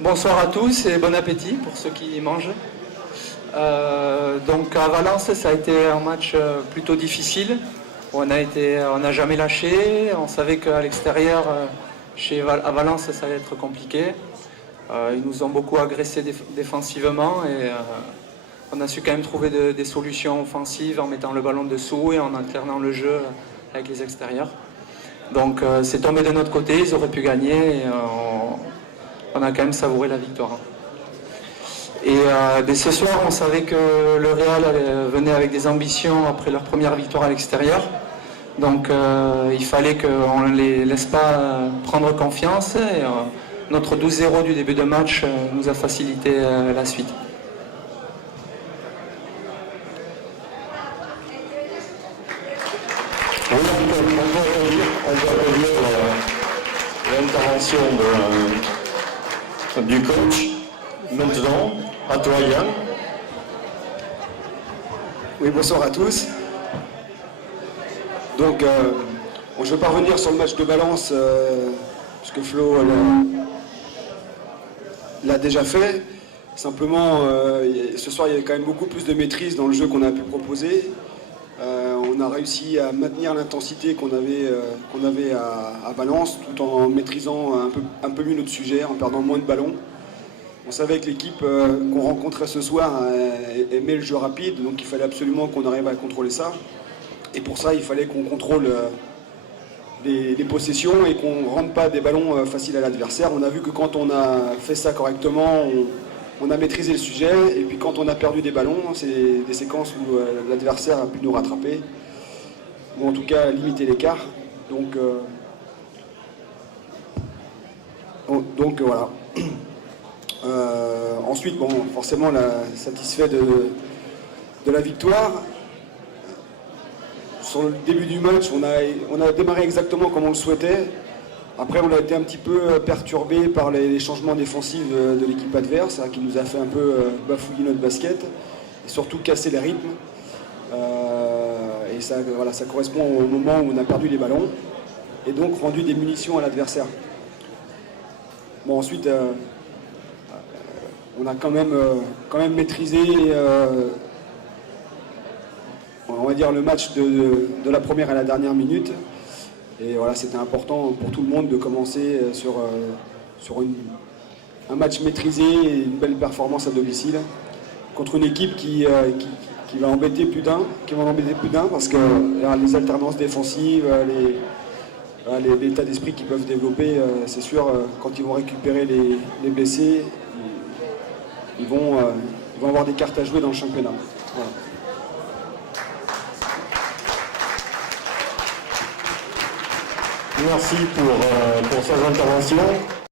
Bonsoir à tous et bon appétit pour ceux qui mangent. Donc à Valence, ça a été un match plutôt difficile. On n'a jamais lâché. On savait qu'à l'extérieur, à Valence, ça allait être compliqué. Ils nous ont beaucoup agressés défensivement et on a su quand même trouver des solutions offensives en mettant le ballon dessous et en alternant le jeu avec les extérieurs. Donc c'est tombé de notre côté, ils auraient pu gagner et on a quand même savouré la victoire. Et dès ce soir, on savait que le Real venait avec des ambitions après leur première victoire à l'extérieur. Donc il fallait qu'on ne les laisse pas prendre confiance. Et notre 12-0 du début de match nous a facilité la suite. Oui, on va revenir l'intervention du coach. Maintenant, à toi Yann. Oui, bonsoir à tous. Donc, je ne vais pas revenir sur le match de Valence, puisque Flo l'a déjà fait. Simplement, ce soir, il y a quand même beaucoup plus de maîtrise dans le jeu qu'on a pu proposer. On a réussi à maintenir l'intensité qu'on avait à Valence, tout en maîtrisant un peu mieux notre sujet, en perdant moins de ballons. On savait que l'équipe qu'on rencontrait ce soir aimait le jeu rapide, donc il fallait absolument qu'on arrive à contrôler ça. Et pour ça, il fallait qu'on contrôle les possessions et qu'on ne rende pas des ballons faciles à l'adversaire. On a vu que quand on a fait ça correctement, on a maîtrisé le sujet. Et puis quand on a perdu des ballons, c'est des séquences où l'adversaire a pu nous rattraper, ou en tout cas limiter l'écart. Donc voilà. Ensuite, bon, forcément, satisfait de la victoire. Sur le début du match, on a démarré exactement comme on le souhaitait. Après, on a été un petit peu perturbé par les changements défensifs de l'équipe adverse, qui nous a fait un peu bafouiller notre basket, et surtout casser les rythmes. Et ça, voilà, ça correspond au moment où on a perdu les ballons, et donc rendu des munitions à l'adversaire. Bon, ensuite, on a quand même maîtrisé, on va dire, le match de la première à la dernière minute. Et voilà, c'était important pour tout le monde de commencer sur un match maîtrisé et une belle performance à domicile contre une équipe qui va embêter plus d'un, parce que les alternances défensives, l'état d'esprit qu'ils peuvent développer, c'est sûr, quand ils vont récupérer les blessés, ils vont avoir des cartes à jouer dans le championnat. Voilà. Merci pour ces interventions.